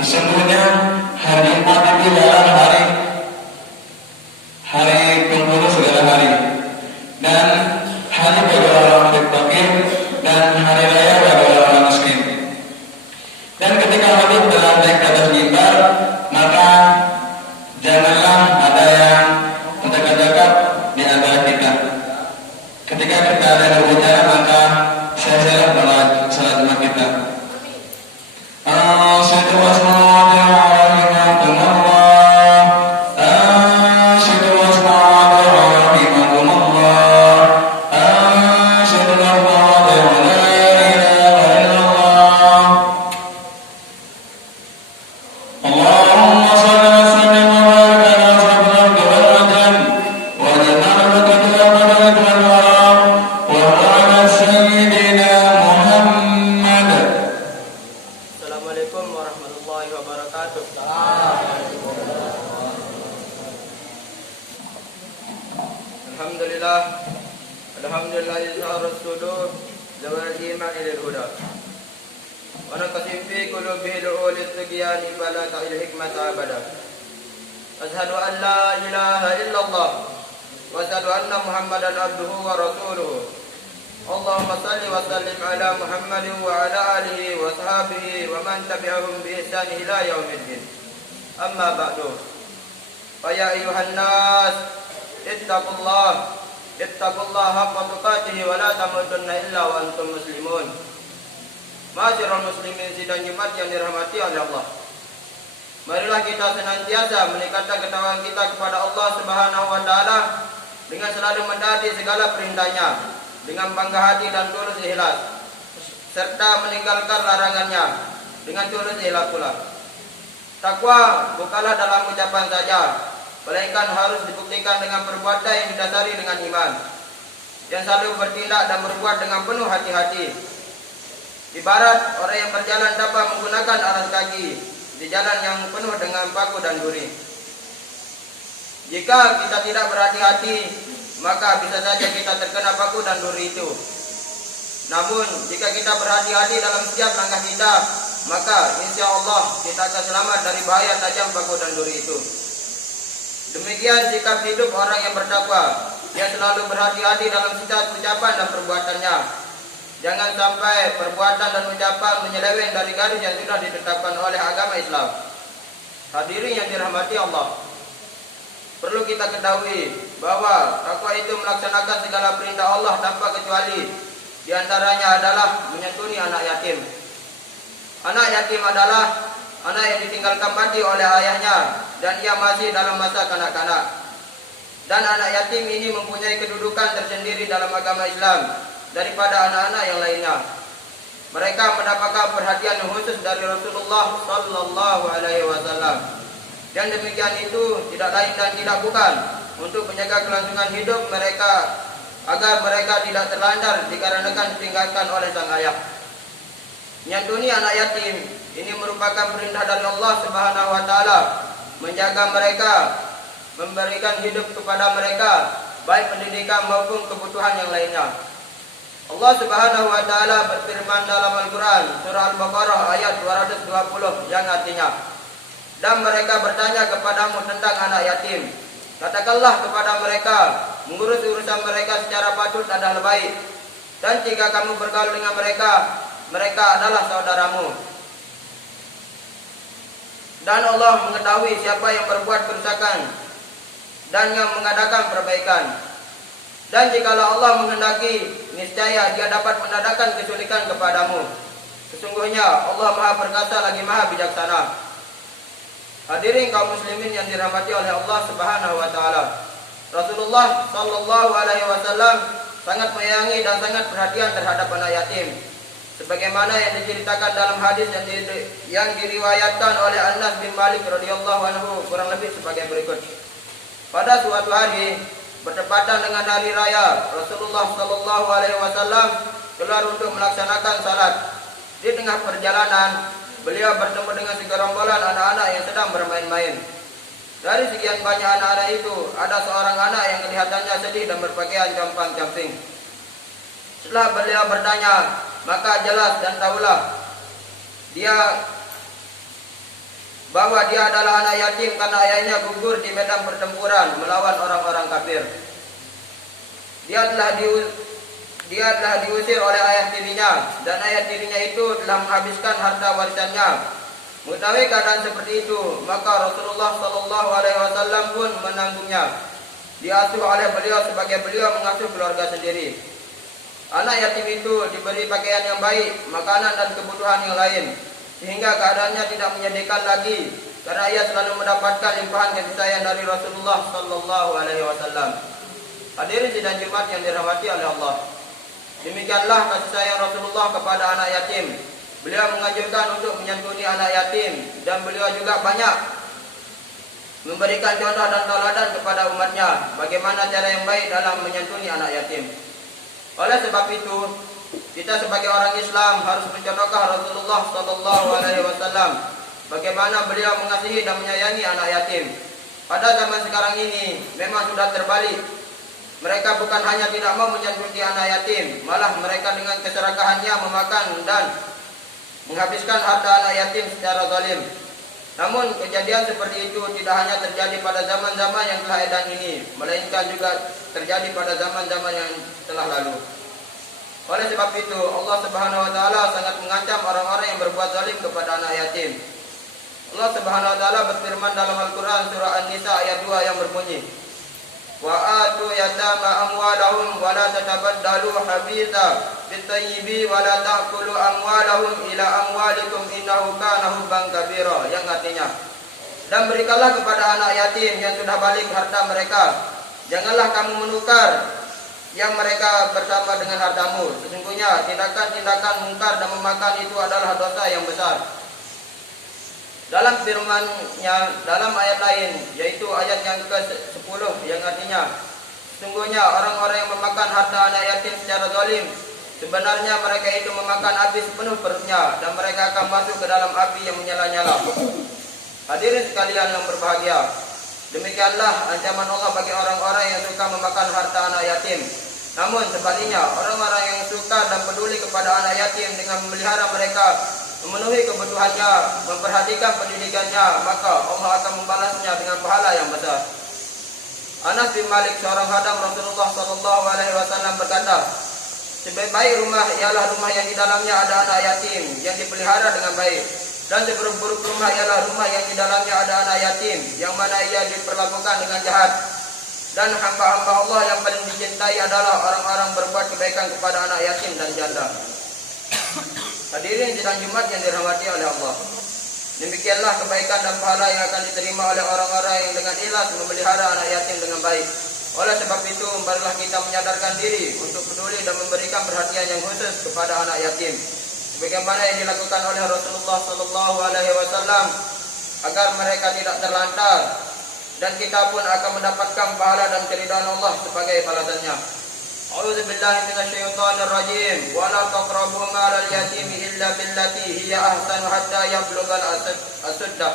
Sesungguhnya hari Jumat itu adalah hari penghulu segala hari, dan hari bagi orang fakir dan hari raya bagi orang miskin. Dan ketika habib berlantai ke atas mimbar, maka janganlah ada yang mendekat-dekat di antara kita. Ketika kita ada yang berbicara, maka saya salat Jumat kita. Asyhadu an la ilaha illallah wa asyhadu anna Muhammadan abduhu wa rasuluhu. Allahumma salli wa sallim ala Muhammadin wa ala alihi wa sahbihi wa man tabi'ahum bi ihsan ila yaumiddin. Amma ba'du. Fa ya ayyuhan nas ittaqullaha haqqa tuqatih wa la tamutunna illa wa antum muslimun. Ma'asyiral muslimin sidang Jumat yang dirahmati oleh Allah. Marilah kita senantiasa meningkatkan ketakwaan kita kepada Allah Subhanahu wa taala dengan selalu menaati segala perintahnya dengan bangga hati dan tulus ikhlas, serta meninggalkan larangannya dengan tulus ikhlas pula. Takwa bukanlah dalam ucapan saja, melainkan harus dibuktikan dengan perbuatan yang didasari dengan iman, yang selalu bertindak dan berbuat dengan penuh hati-hati. Ibarat orang yang berjalan tanpa menggunakan alas kaki di jalan yang penuh dengan paku dan duri. Jika kita tidak berhati-hati, maka bisa saja kita terkena paku dan duri itu. Namun, jika kita berhati-hati dalam setiap langkah kita, maka insya Allah kita akan selamat dari bahaya tajam paku dan duri itu. Demikian sikap hidup orang yang bertakwa. Dia selalu berhati-hati dalam setiap ucapan dan perbuatannya. Jangan sampai perbuatan dan ucapan menyeleweng dari garis yang sudah ditetapkan oleh agama Islam. Hadirin yang dirahmati Allah, perlu kita ketahui bahwa takwa itu melaksanakan segala perintah Allah tanpa kecuali. Di antaranya adalah menyantuni anak yatim. Anak yatim adalah anak yang ditinggalkan mati oleh ayahnya dan ia masih dalam masa kanak-kanak. Dan anak yatim ini mempunyai kedudukan tersendiri dalam agama Islam daripada anak-anak yang lainnya. Mereka mendapatkan perhatian khusus dari Rasulullah sallallahu alaihi wasallam. Dan demikian itu tidak lain dan tidak bukan untuk menjaga kelangsungan hidup mereka agar mereka tidak terlantar dikarenakan ditinggalkan oleh sang ayah. Menyantuni anak yatim ini merupakan perintah dari Allah Subhanahu wa taala, menjaga mereka, memberikan hidup kepada mereka, baik pendidikan maupun kebutuhan yang lainnya. Allah Subhanahu wa taala berfirman dalam Al-Qur'an surah Al-Baqarah ayat 220 yang artinya, dan mereka bertanya kepadamu tentang anak yatim. Katakanlah kepada mereka, mengurus urusan mereka secara patut adalah baik. Dan jika kamu bergaul dengan mereka, mereka adalah saudaramu. Dan Allah mengetahui siapa yang berbuat kerusakan dan yang mengadakan perbaikan. Dan jikalau Allah menghendaki, niscaya Dia dapat mengadakan kesulitan kepadamu. Sesungguhnya Allah Maha Perkasa lagi Maha Bijaksana. Hadirin kaum muslimin yang dirahmati oleh Allah Subhanahu wa taala. Rasulullah sallallahu alaihi wasallam sangat menyayangi dan sangat perhatian terhadap anak yatim. Sebagaimana yang diceritakan dalam hadis yang diriwayatkan oleh Anas bin Malik radhiyallahu anhu kurang lebih sebagai berikut. Pada suatu hari bertepatan dengan hari raya, Rasulullah sallallahu alaihi wasallam keluar untuk melaksanakan salat. Di tengah perjalanan, beliau bertemu dengan segerombolan anak-anak yang sedang bermain-main. Dari sekian banyak anak-anak itu, ada seorang anak yang kelihatannya sedih dan berpakaian compang-camping. Setelah beliau bertanya, maka jelas dan tahulah dia bahwa dia adalah anak yatim karena ayahnya gugur di medan pertempuran melawan orang-orang kafir. Dia telah diusir oleh ayah tirinya, dan ayah tirinya itu telah menghabiskan harta warisannya. Mengetahui keadaan seperti itu, maka Rasulullah SAW pun menanggungnya. Diasuh oleh beliau sebagai beliau mengasuh keluarga sendiri. Anak yatim itu diberi pakaian yang baik, makanan dan kebutuhan yang lain, sehingga keadaannya tidak menyedihkan lagi, karena ia selalu mendapatkan limpahan kasih sayang dari Rasulullah SAW. Hadirin sidang Jumat yang dirahmati oleh Allah. Demikianlah kasih sayang Rasulullah kepada anak yatim. Beliau menganjurkan untuk menyantuni anak yatim, dan beliau juga banyak memberikan contoh dan tauladan kepada umatnya bagaimana cara yang baik dalam menyantuni anak yatim. Oleh sebab itu, kita sebagai orang Islam harus mencontohkan Rasulullah SAW bagaimana beliau mengasihi dan menyayangi anak yatim. Pada zaman sekarang ini memang sudah terbalik. Mereka bukan hanya tidak mau menyantuni anak yatim, malah mereka dengan keserakahannya memakan dan menghabiskan harta anak yatim secara zalim. Namun kejadian seperti itu tidak hanya terjadi pada zaman-zaman yang telah edan ini, melainkan juga terjadi pada zaman-zaman yang telah lalu. Oleh sebab itu, Allah Subhanahu wa taala sangat mengancam orang-orang yang berbuat zalim kepada anak yatim. Allah Subhanahu wa taala berfirman dalam Al-Qur'an surah An-Nisa ayat 2 yang berbunyi, "Wa atu yatama amwalahum wa la tatabaddalu habitha bitayyibi wa la ta'kulu amwalahum ila amwalikum innahu kana hubban kabira," yang artinya, dan berikanlah kepada anak yatim yang sudah balik harta mereka, janganlah kamu menukar yang mereka bersama dengan hartamu. Sesungguhnya tindakan-tindakan mungkar dan memakan itu adalah dosa yang besar. Dalam firman-Nya dalam ayat lain, yaitu ayat yang ke-10 yang artinya, sesungguhnya orang-orang yang memakan harta anak yatim secara zalim, sebenarnya mereka itu memakan api sepenuh perutnya, dan mereka akan masuk ke dalam api yang menyala-nyala. Hadirin sekalian yang berbahagia, demikianlah ancaman Allah bagi orang-orang yang suka memakan harta anak yatim. Namun sebaliknya, orang-orang yang suka dan peduli kepada anak yatim dengan memelihara mereka, memenuhi kebutuhannya, memperhatikan pendidikannya, maka Allah akan membalasnya dengan pahala yang besar. Anas bin Malik, seorang khadam Rasulullah SAW, berkata, sebaik-baik rumah ialah rumah yang di dalamnya ada anak yatim yang dipelihara dengan baik, dan seburuk-buruk rumah ialah rumah yang di dalamnya ada anak yatim yang mana ia diperlakukan dengan jahat. Dan hamba-hamba Allah yang paling dicintai adalah orang-orang berbuat kebaikan kepada anak yatim dan janda. Hadirin sidang Jumat yang dirahmati oleh Allah. Demikianlah kebaikan dan pahala yang akan diterima oleh orang-orang yang dengan ikhlas memelihara anak yatim dengan baik. Oleh sebab itu, marilah kita menyadarkan diri untuk peduli dan memberikan perhatian yang khusus kepada anak yatim, sebagaimana yang dilakukan oleh Rasulullah SAW, agar mereka tidak terlantar, dan kita pun akan mendapatkan pahala dan keridhaan Allah sebagai balasannya. A'udzu billahi minasyaitonir rajim. Wa la taqrabu malal yatimi illa billati hiya ahsanu hatta yablughal asuddah.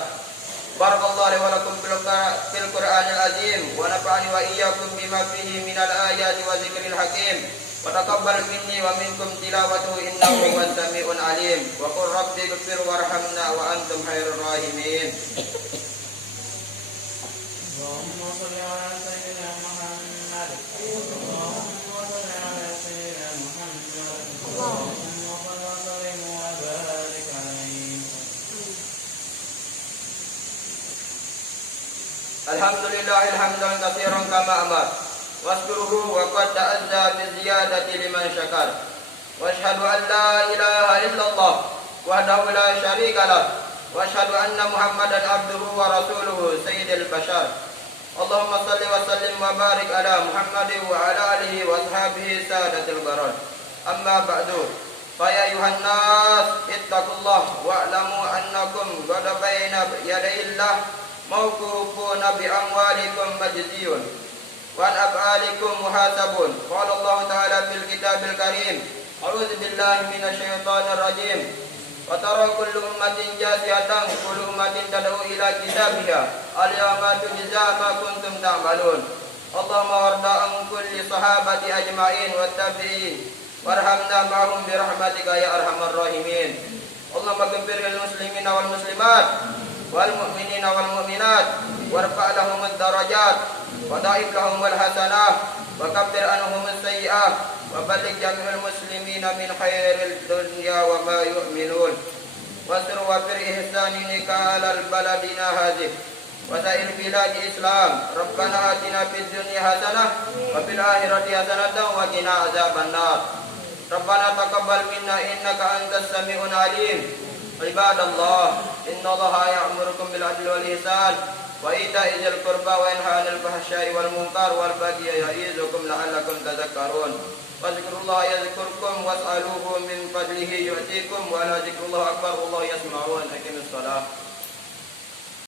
Barakallahu li wa lakum fil Qur'anil azim wa nafa'ani wa iyyakum bima fihi minal ayati wa dzikril hakim. Wa taqabbal minni wa minkum tilawatahu innahu huwas samiul alim. Wa qur rabbi ighfir warhamna wa antum khairur rahimin. Allahumma shalli ala sayyidina Muhammad. Allahumma shalli ala sayyidina Muhammad. Allahumma salli wa barik alaihi. Alhamdulillahil hamdan katsiran kama amar. Waskuruhu wa qad ta'azza bi ziyadati liman syakar. Wa asyhadu an la ilaha illallah wahdahu la syarika lah. Wa asyhadu anna Muhammadan abduhu wa rasuluhu sayyidil bashar. Allahumma salli wa sallim wa barik ala Muhammadin wa ala alihi wa ashabihi sadatil barar. Amma ba'du. Fa ya ayuhan nas ittaqullah wa'lamu annakum qad baina yadayillah mawqufuna bi amwalikum majziyun wa an af'alikum muhasabun. Qala Allah ta'ala fil kitabil karim, a'udzu billahi minasyaitonir rajim. Wa tara kullu ummatin jasiyatan kullu ummatin tad'u ila kitabiha al-yawma tujza ma kuntum ta'malun. Allahumma warda an kulli sahabati ajma'in wa tabi'in warhamna ma'hum bi rahmatika ya arhamar rahimin. Allahumma ghfir lil muslimina wal muslimat والمؤمنين والمؤمنات وارفع لهم الدرجات وضاعف لهم الحسنات وكفر عنهم السيئات وبلغ جميع المسلمين من خير الدنيا وما يؤمنون واستر وفر إحسانك على بلدنا هذه وسائر بلاد الإسلام ربنا آتنا في الدنيا حسنة وفي الآخرة حسنة وقنا عذاب النار ربنا تقبل منا إنك أنت السميع العليم عباد الله إن الله يأمركم بالعدل والإحسان وإيتاء ذي القربى وينهى عن الفحشاء والمنكر والبغي يعظكم لعلكم تذكرون واذكروا الله يذكركم واسألوه من فضله يؤتيكم ولا ذكر الله أكبر والله يسمعون أقيموا الصلاة